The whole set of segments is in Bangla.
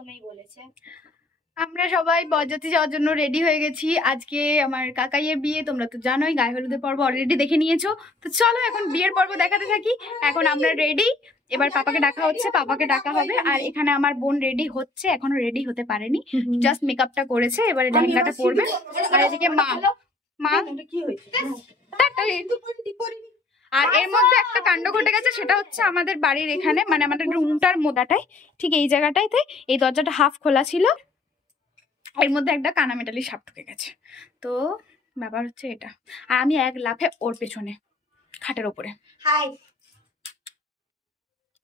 প্রথমেই বলেছে। আমরা সবাই বরযাত্রী যাওয়ার জন্য রেডি হয়ে গেছি। আজকে আমার কাকাইয়ের বিয়ে, তোমরা তো জানোই, গায়ে হলুদের পর্ব অলরেডি দেখে নিয়েছো। তো চলো এখন বিয়ের পর্ব দেখাতে থাকি। এখন আমরা রেডি, এবার পাপাকে ডাকা হচ্ছে, পাপাকে ডাকা হবে। আর এখানে আমার বোন রেডি হচ্ছে, এখনো রেডি হতে পারেনি, জাস্ট মেকআপটা করেছে, এবারে লেহেঙ্গাটা পরবে। আর এদিকে মা কি হয়েছে, আর এর মধ্যে একটা কাণ্ড ঘটে গেছে, সেটা হচ্ছে আমাদের বাড়ির এখানে, মানে আমাদের রুমটার মোদাটায়, ঠিক এই জায়গাটাইতে এই দরজাটা হাফ খোলা ছিল, এর মধ্যে একটা কানামেটালি সাপ ঢুকে গেছে। তো ব্যাপার হচ্ছে এটা, আর আমি এক লাফে ওর পেছনে খাটের ওপরে। হাই।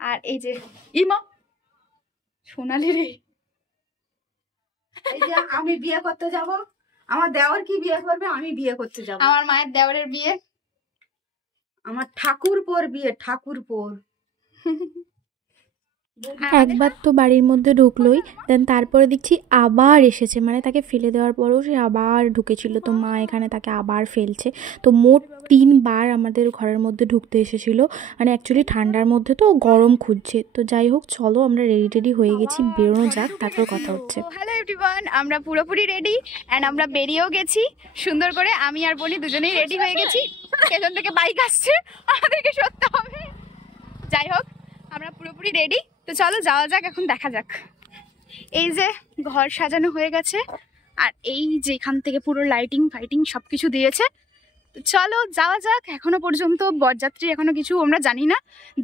আর এই যে ইমা সোনালি রে, এই যে আমি বিয়ে করতে যাব, আমার দেওর কি বিয়ে করবে, আমি বিয়ে করতে যাব। আমার মায়ের দেওরের বিয়ে, আমার ঠাকুরপোর বিয়ে, ঠাকুরপোর। একবার তো বাড়ির মধ্যে ঢুকলোই, দেন তারপরে দেখছি আবার এসেছে, মানে তাকে ফেলে দেওয়ার পরেও সে আবার ঢুকেছিল। তো মা এখানে তাকে আবার ফেলছে। তো মোট 3 বার আমাদের ঘরের মধ্যে ঢুকতে এসেছিল, মানে অ্যাকচুয়ালি ঠান্ডার মধ্যে তো গরম খুঁজছে। তো যাই হোক, চলো আমরা রেডি হয়ে গেছি, বেরোনো যাক, তারপর কথা হচ্ছে। হ্যালো এভরিওয়ান, আমরা পুরোপুরি রেডি অ্যান্ড আমরা বেরিয়েও গেছি সুন্দর করে। আমি আর বনি দুজনেই রেডি হয়ে গেছি। পেছন থেকে বাইক আসছে, আমাদেরকে সরতে হবে। যাই হোক, আমরা পুরোপুরি রেডি। তো চলো যাওয়া যাক, এখন দেখা যাক। এই যে ঘর সাজানো হয়ে গেছে, আর এই যে এখান থেকে পুরো লাইটিং ফাইটিং সবকিছু দিয়েছে। তো চলো যাওয়া যাক। এখনো পর্যন্ত বরযাত্রী এখনো কিছু আমরা জানি না,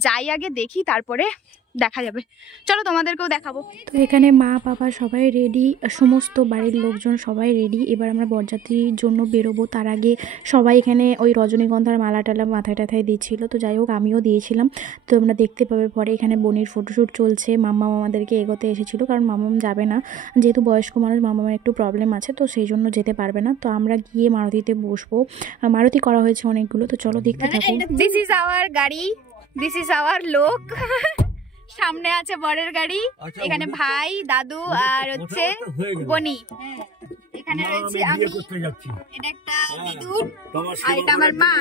যাই আগে দেখি, তারপরে দেখা যাবে। চলো তোমাদেরকেও দেখাবো। তো এখানে মা বাবা সবাই রেডি, সমস্ত বাড়ির লোকজন সবাই রেডি। এবার আমরা বরযাত্রীর জন্য বেরোবো। তার আগে সবাই এখানে ওই রজনীগন্ধার মালা টালা মাথায় টাথায় দিচ্ছিল। তো যাই হোক, আমিও দিয়েছিলাম। তো তোমরা দেখতে পাবে পরে। এখানে বোনের ফটোশ্যুট চলছে। মাম্মা আমাদেরকে এগোতে এসেছিলো, কারণ মামাম যাবে না, যেহেতু বয়স্ক মানুষ, মামামের একটু প্রবলেম আছে, তো সেই জন্য যেতে পারবে না। তো আমরা গিয়ে মারুতিতে বসবো। মারুতি করা হয়েছে অনেকগুলো। তো চলো দেখতে থাকো। দিস ইজ আওয়ার গাড়ি, দিস ইজ আওয়ার লোক। সামনে আছে বরের গাড়ি, এখানে ভাই, দাদু আর হচ্ছে বনি। এখানে রয়েছে আমি, এটা একটা দিদুন, আর এটা আমার মা।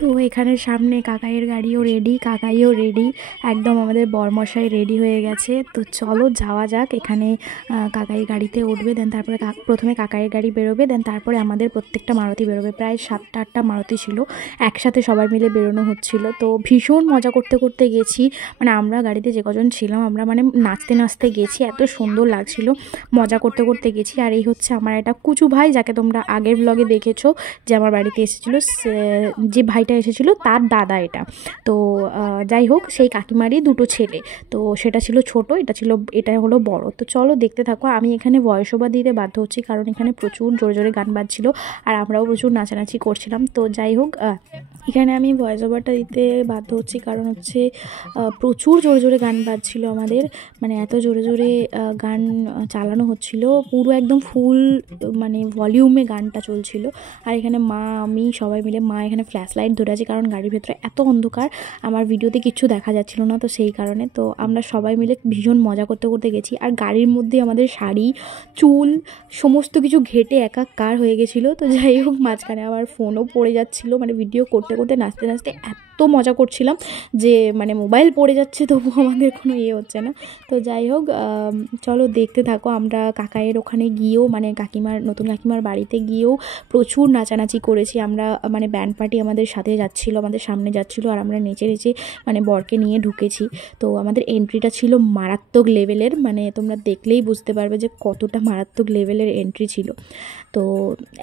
তো এখানে সামনে কাকাইয়ের গাড়িও রেডি, কাকাইও রেডি, একদম আমাদের বরমশাই রেডি হয়ে গেছে। তো চলো যাওয়া যাক। এখানে কাকাই গাড়িতে উঠবে, দেন তারপরে প্রথমে কাকাইয়ের গাড়ি বেরোবে, দেন তারপরে আমাদের প্রত্যেকটা মারুতি বেরোবে। প্রায় 7-8টা মারুতি ছিল, একসাথে সবাই মিলে বেরোনো হচ্ছিল। তো ভীষণ মজা করতে করতে গেছি, মানে আমরা গাড়িতে যে কজন ছিলাম, আমরা মানে নাচতে নাচতে গেছি, এত সুন্দর লাগছিল, মজা করতে করতে গেছি। আর এই হচ্ছে আমার একটা কুচু ভাই, যাকে তোমরা আগের ব্লগে দেখেছো, যে আমার বাড়িতে এসেছিলো, যে ভাইটা এসেছিলো তার দাদা এটা। তো যাই হোক, সেই কাকিমারই 2টো ছেলে। তো সেটা ছিল ছোট, এটা হলো বড়। তো চলো দেখতে থাকো। আমি এখানে ভয়েস ওভার দিতে বাধ্য হচ্ছি, কারণ এখানে প্রচুর জোরে জোরে গান বাজছিল, আর আমরাও প্রচুর নাচানাচি করছিলাম। তো যাই হোক, এখানে আমি ভয়েস ওভারটা দিতে বাধ্য হচ্ছি, কারণ হচ্ছে প্রচুর জোরে জোরে গান বাজছিল আমাদের, মানে এত জোরে জোরে গান চালানো হচ্ছিল, পুরো একদম ফুল মানে ভলিউমে গানটা চলছিল। আর এখানে মা, আমি সবাই মিলে, মা এখানে ফ্ল্যাশ লাইট ধরে আছে, কারণ গাড়ির ভেতরে এত অন্ধকার, আমার ভিডিওতে কিচ্ছু দেখা যাচ্ছিল না, তো সেই কারণে। তো আমরা সবাই মিলে ভীষণ মজা করতে করতে গেছি। আর গাড়ির মধ্যে আমাদের শাড়ি, চুল, সমস্ত কিছু ঘেটে একাকার হয়ে গেছিলো। তো যাই হোক, মাঝখানে আমার ফোনও পড়ে যাচ্ছিলো, মানে ভিডিও করতে করতে নাচতে নাচতে এত মজা করছিলাম যে মানে মোবাইল পড়ে যাচ্ছে, তবু আমাদের কোনো ইয়ে হচ্ছে না। তো যাই হোক, চলো দেখতে থাকো। আমরা কাকাইয়ের ওখানে গিয়েও, মানে নতুন কাকিমার বাড়িতে গিয়েও প্রচুর নাচানাচি করেছি আমরা, মানে ব্যান্ড পার্টি আমাদের সাথে যাচ্ছিলো, আমাদের সামনে যাচ্ছিলো, আর আমরা নেচে নেচে মানে বরকে নিয়ে ঢুকেছি। তো আমাদের এন্ট্রিটা ছিল মারাত্মক লেভেলের, মানে তোমরা দেখলেই বুঝতে পারবে যে কতটা মারাত্মক লেভেলের এন্ট্রি ছিল। তো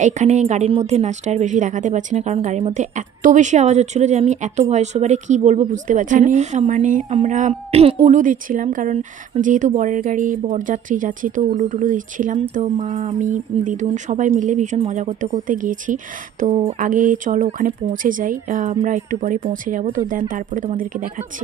এখানে গাড়ির মধ্যে নাচটা আর বেশি দেখাতে পারছি না, কারণ গাড়ির মধ্যে এত বেশি আওয়াজ হচ্ছিলো যে আমি এত ভয়েস ওভারে কী বলবো বুঝতে পারছি না। মানে আমরা উলু দিচ্ছিলাম, কারণ যেহেতু বরের গাড়ি, বরযাত্রী যাচ্ছি, তো উলু টুলু দিচ্ছিলাম। তো মা, আমি, দিদুন সবাই মিলে ভীষণ মজা করতে করতে গিয়েছি। তো আগে চলো ওখানে পৌঁছে যাই, আমরা একটু পরে পৌঁছে যাব। তো দেন তারপরে তোমাদেরকে দেখাচ্ছি।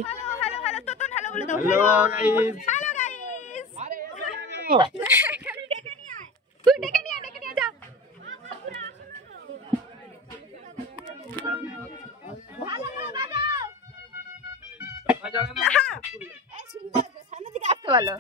ভালো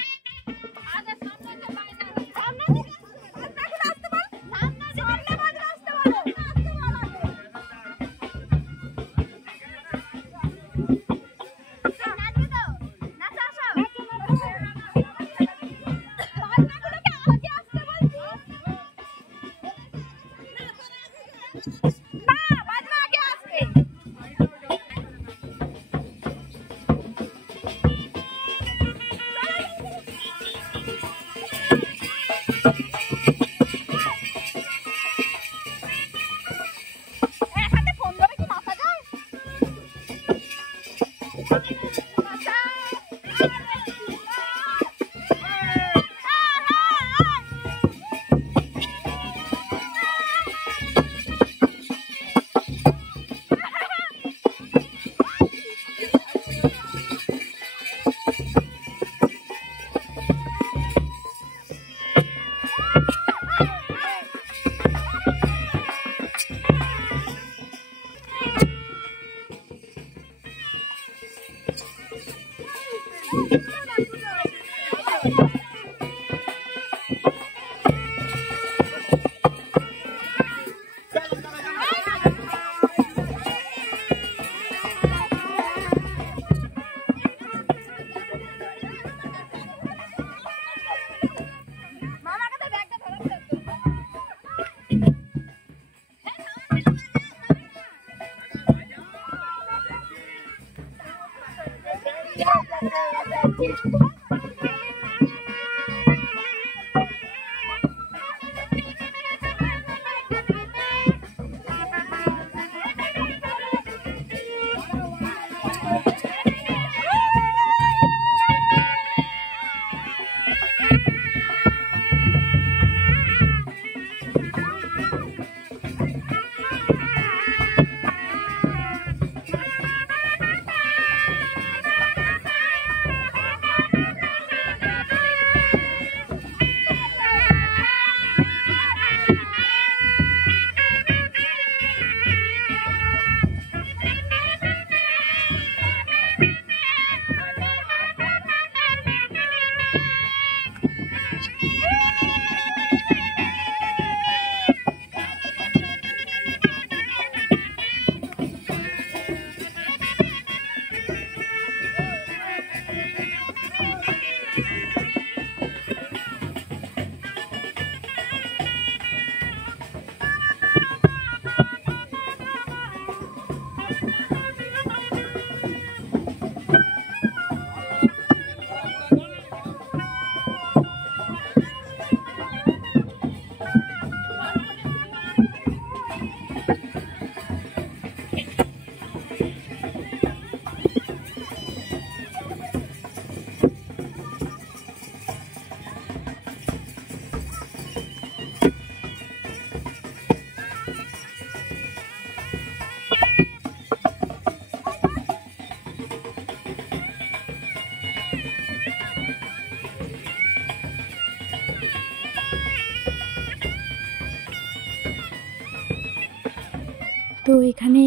তো এখানে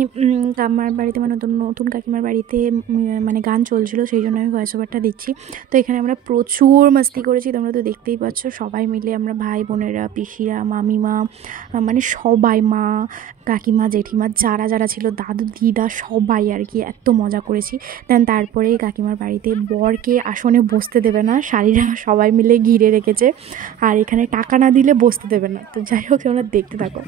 আমার বাড়িতে মানে নতুন কাকিমার বাড়িতে মানে গান চলছিল, সেই জন্য আমি ভয়েস ওভারটা দিচ্ছি। তো এখানে আমরা প্রচুর মাস্তি করেছি, তোমরা তো দেখতেই পাচ্ছ। সবাই মিলে আমরা ভাই বোনেরা, পিসিরা, মামিমা, মানে সবাই, মা, কাকিমা, জেঠিমা, যারা যারা ছিল, দাদু, দিদা, সবাই আর কি এত মজা করেছি। দেন তারপরে কাকিমার বাড়িতে বরকে আসনে বসতে দেবে না, শাড়িরা সবাই মিলে ঘিরে রেখেছে, আর এখানে টাকা না দিলে বসতে দেবে না। তো যাই হোক, তোমরা দেখতে থাকো।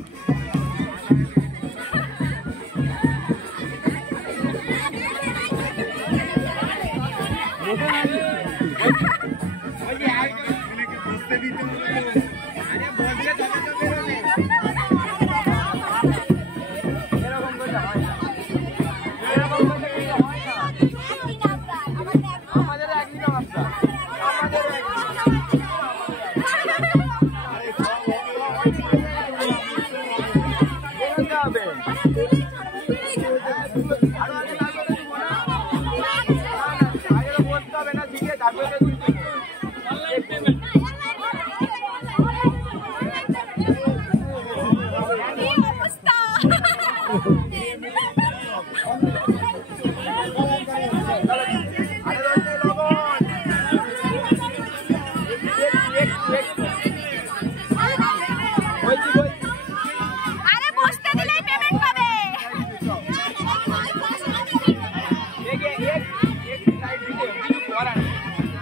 আরে বসতে দিলেই পেমেন্ট পাবে।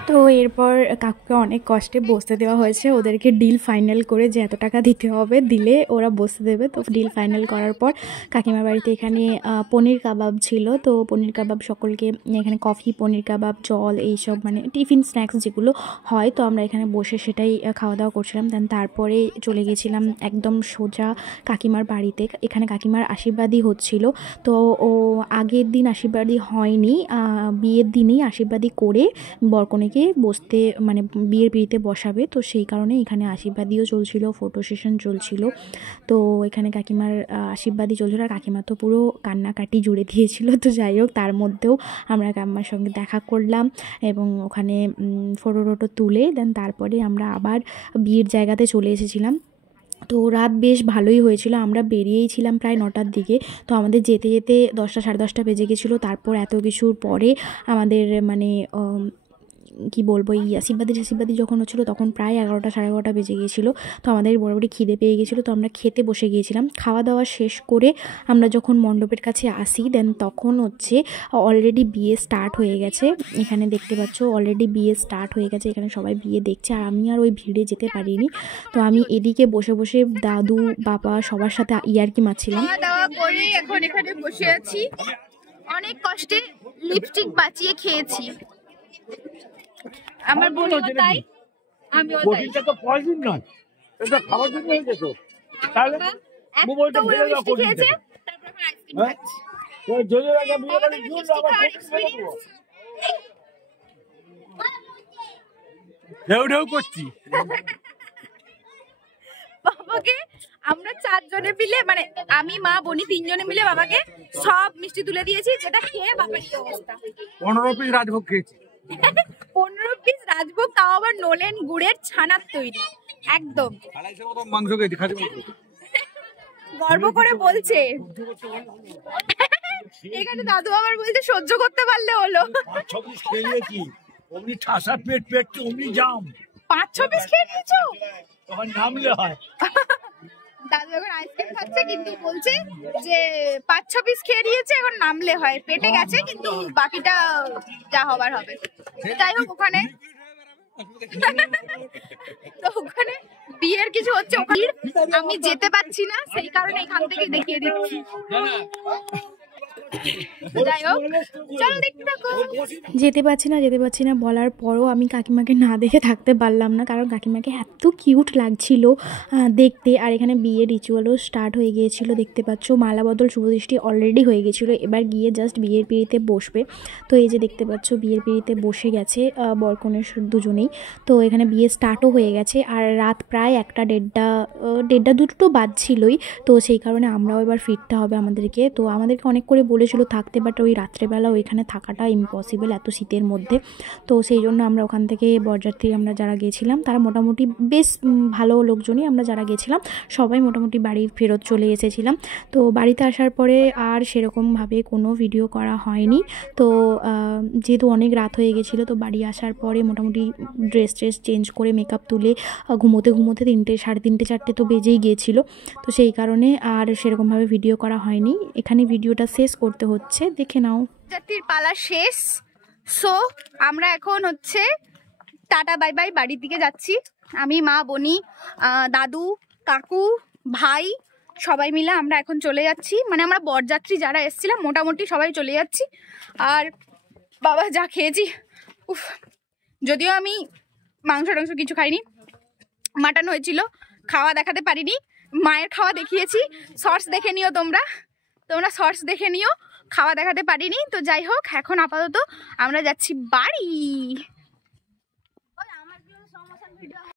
তো এরপর কাকুকে অনেক কষ্টে বসতে দেওয়া হয়েছে, ওদেরকে ডিল ফাইনাল করে যে এত টাকা দিতে হবে দিলে ওরা বসতে দেবে। তো ডিল ফাইনাল করার পর কাকিমার বাড়িতে এখানে পনির কাবাব ছিল, তো পনির কাবাব সকলকে এখানে কফি, পনির কাবাব, জল, এইসব মানে টিফিন স্ন্যাক্স যেগুলো হয়, তো আমরা এখানে বসে সেটাই খাওয়া দাওয়া করছিলাম। দেন তারপরে চলে গেছিলাম একদম সোজা কাকিমার বাড়িতে। এখানে কাকিমার আশীর্বাদই হচ্ছিল, তো ও আগের দিন আশীর্বাদই হয়নি, বিয়ের দিনেই আশীর্বাদই করে বরকনেকে বসতে মানে বিয়ের পিড়িতে বসাবে, তো সেই কারণে এখানে আশীর্বাদীও চলছিল, ফটো সেশন চলছিল। তো এখানে কাকিমার আশীর্বাদই চলছিল, আর কাকিমা তো পুরো কান্নাকাটি জুড়ে দিয়েছিল। তো যাই হোক, তার মধ্যেও আমরা কাকিমার সঙ্গে দেখা করলাম এবং ওখানে ফটো টটো তুলে দেন তারপরে আমরা আবার বিয়ের জায়গাতে চলে এসেছিলাম। তো রাত বেশ ভালোই হয়েছিল, আমরা বেরিয়েই ছিলাম প্রায় 9টার দিকে। তো আমাদের যেতে যেতে 10টা সাড়ে 10টা বেজে গেছিলো। তারপর এত কিছুর পরে আমাদের মানে কি বলবো, এই আশীর্বাদী যখন হচ্ছিলো তখন প্রায় 11টা সাড়ে 11টা বেজে গিয়েছিলো। তো আমাদের বরাবরই খিদে পেয়ে গেছিলো, তো আমরা খেতে বসে গিয়েছিলাম। খাওয়া দাওয়া শেষ করে আমরা যখন মণ্ডপের কাছে আসি দেন তখন হচ্ছে অলরেডি বিয়ে স্টার্ট হয়ে গেছে। এখানে দেখতে পাচ্ছ অলরেডি বিয়ে স্টার্ট হয়ে গেছে, এখানে সবাই বিয়ে দেখছে, আর আমি আর ওই ভিড়ে যেতে পারিনি। তো আমি এদিকে বসে বসে দাদু বাবা সবার সাথে ইয়ার্কি মারছিলাম। খাওয়া দাওয়া করে এখন এখানে বসে আছি, অনেক কষ্টে লিপস্টিক বাঁচিয়ে খেয়েছি। আমার বোনও তাই, আমিও তাই। এটা তো পয়জন নয়, এটা খাওয়ার জন্য হয়েছে তো। তাহলে মোবাইলটা ফেলে দাও কোন খেয়েছে, তারপর এখন আইসক্রিম খাচ্ছি। ওই জলে রাখা বিয়ে বাড়ি জল মিষ্টি আবার খাওয়ার ফেলে experience। দেবো। ঢেউ করছি। বাবাকে আমরা 4 জনে মিলে মানে আমি মা বনি 3 জনে মিলে বাবাকে সব মিষ্টি তুলে দিয়েছি, যেটা খেয়ে বাবার এই অবস্থা। 15 পিস রাজভোগ খেয়েছি। 15 পিস রাজভোগ, তাও আবার নোলেন গুড়ের ছানার তৈরি, একদম 250 মতো মাংস খেয়েছি, খাসি মাংস। গর্ব করে বলছে। এখানে দাদু আবার বলছে সহ্য করতে পারলে হলো। 5-6 পিস খেয়েছি, অমনি ঠাসা পেট অমনি জাম। 5-6 পিস খেয়ে নিয়েছো? তখন নামলে হয়। দাদু এখন আইসক্রিম খাচ্ছে, কিন্তু বলছে যে 5-6 পিস খেয়ে নিয়েছে, এখন নামলে হয়, পেটে গেছে, কিন্তু বাকিটা যা হবার হবে। যাই হোক, ওখানে তো ওখানে বিয়ের কিছু হচ্ছে, ওখানে আমি যেতে পারছি না, সেই কারণে এখান থেকে দেখিয়ে দিচ্ছি। যাই হোক, চলো দেখতে থাকো। যেতে পারছি না বলার পরও আমি কাকিমাকে না দেখে থাকতে পারলাম না, কারণ কাকিমাকে এত কিউট লাগছিল দেখতে। আর এখানে বিয়ের রিচুয়ালও স্টার্ট হয়ে গিয়েছিল, দেখতে পাচ্ছ মালা বদল শুভদৃষ্টি অলরেডি হয়ে গেছিলো, এবার গিয়ে জাস্ট বিয়ের পিড়িতে বসবে। তো এই যে দেখতে পাচ্ছ বিয়ের পিড়িতে বসে গেছে বরকনের দুজনেই। তো এখানে বিয়ে স্টার্টও হয়ে গেছে, আর রাত প্রায় 1টা 1:30 2টো বাজছিলই। তো সেই কারণে আমরাও এবার ফিরতে হবে আমাদেরকে। তো আমাদেরকে অনেক করে বলেছিল থাকতে, বাট ওই রাত্রেবেলা ওইখানে থাকাটা ইম্পসিবল এত শীতের মধ্যে। তো সেই জন্য আমরা ওখান থেকে বরযাত্রী আমরা যারা গেছিলাম তারা মোটামুটি বেশ ভালো লোকজনই, আমরা যারা গেছিলাম সবাই মোটামুটি বাড়ি ফেরত চলে এসেছিলাম। তো বাড়িতে আসার পরে আর সেরকমভাবে কোনো ভিডিও করা হয়নি। তো যেহেতু অনেক রাত হয়ে গেছিলো, তো বাড়ি আসার পরে মোটামুটি ড্রেস চেঞ্জ করে মেকআপ তুলে ঘুমোতে 3টে সাড়ে 3টে 4টে তো বেজেই গিয়েছিলো। তো সেই কারণে আর সেরকমভাবে ভিডিও করা হয়নি। এখানে ভিডিওটা শেষ করতে হচ্ছে, দেখে নাও। যাত্রীর পালা শেষ, সো আমরা এখন হচ্ছে টাটা বাই বাই বাড়ির দিকে যাচ্ছি। আমি মা বনি দাদু কাকু ভাই সবাই মিলে আমরা এখন চলে যাচ্ছি, মানে আমরা বরযাত্রী যারা এসেছিলাম মোটামুটি সবাই চলে যাচ্ছি। আর বাবা যা খেয়েছি, উফ, যদিও আমি মাংস টাংস কিছু খাইনি, মাটন হয়েছিল, খাওয়া দেখাতে পারিনি, মায়ের খাওয়া দেখিয়েছি। শর্টস দেখে নিও, তোমরা শর্টস দেখে নিও, খাওয়া দেখাতে পারিনি। তো যাই হোক, এখন আপাতত আমরা যাচ্ছি বাড়ি।